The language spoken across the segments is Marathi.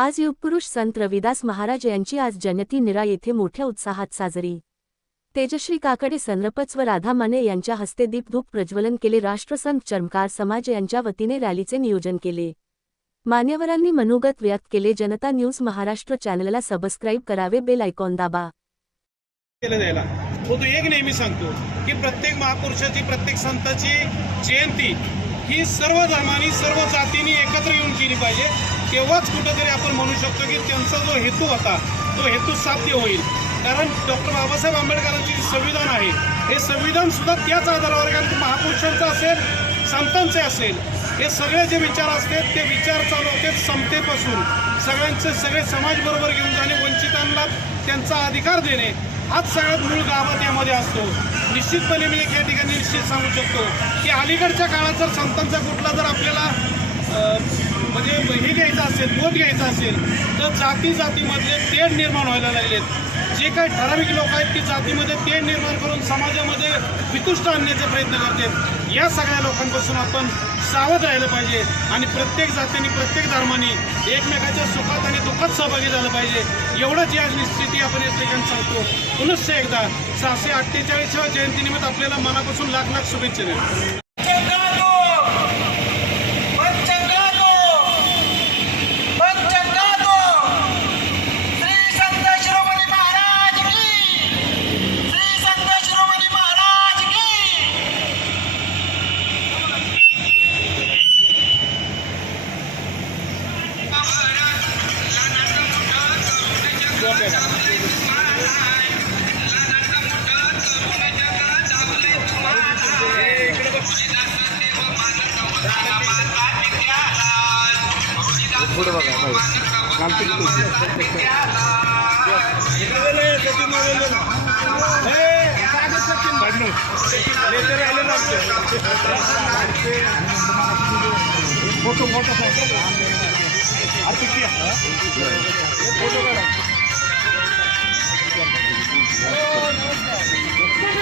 आज युगपुरुष संत रविदास महाराज यांची आज जयंती निरा येथे मोठ्या उत्साहात साजरी. तेजश्री काकडे सनरपच व राधा माने यांच्या हस्ते दीपधूप प्रज्वलन केले. राष्ट्रसंत चर्मकार समाज यांच्या वतीने रॅलीचे नियोजन केले. मान्यवरांनी मनोगत व्यक्त केले. जनता न्यूज महाराष्ट्र चॅनलला सबस्क्राईब करावे. बेल आयकॉन दाबा. केलं तो एक नेहमी सांगतो की प्रत्येक महापुरुषाची प्रत्येक संताची जयंती ही सर्व धर्मानी सर्व जातींनी एकत्र येऊन केली पाहिजे. तेव्हाच कुठंतरी आपण म्हणू शकतो की त्यांचा जो हेतू होता तो हेतू साध्य होईल. कारण डॉक्टर बाबासाहेब आंबेडकरांचे जे संविधान आहे हे संविधान सुद्धा त्याच आधारावर कारण की महापुरुषांचं असेल संतांचे असेल हे सगळे जे विचार असतात ते विचार चालू होते समतेपासून. सगळ्यांचे सगळे समाज बरोबर घेऊन जाणे वंचितांना त्यांचा अधिकार देणे हाच सगळ्यात मूळ गावात यामध्ये असतो. निश्चितपणे मी एक या ठिकाणी निश्चित सांगू शकतो की अलीकडच्या काळात जर संतांचा कुठला जर आपल्याला म्हणजे हे घ्यायचं असेल बोध घ्यायचा असेल तर जाती जातीमधले तेढ निर्माण व्हायला लागलेत. जे काही ठराविक लोक आहेत की जातीमध्ये ते निर्माण करून समाजामध्ये वितुष्ट आणण्याचा प्रयत्न करतात. या सगळ्या लोकांपासून आपण सावध राहिलं पाहिजे आणि प्रत्येक जातीने प्रत्येक धर्माने एकमेकाच्या सुखात आणि दुःखात सहभागी झालं पाहिजे. एवढंच या निश्चिती आपण या ठिकाणी सांगतो. पुनश्च एकदा सहाशे अठ्ठेचाळीसव्या जयंतीनिमित्त आपल्याला मनापासून लाख लाख शुभेच्छा देतो. दादा आले का पुढे.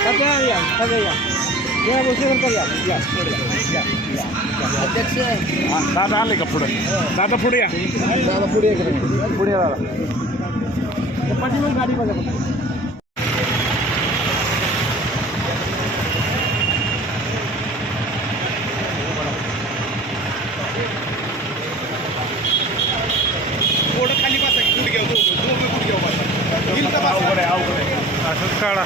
दादा पुढे या. दादा पुढे पुढे या दादा पाठीमागे गाडी बघा. खाली बसा की दोघं गुडघ्यावर बसा. हिलता बसा. अवघड आहे अवघड आहे. असंच काढा.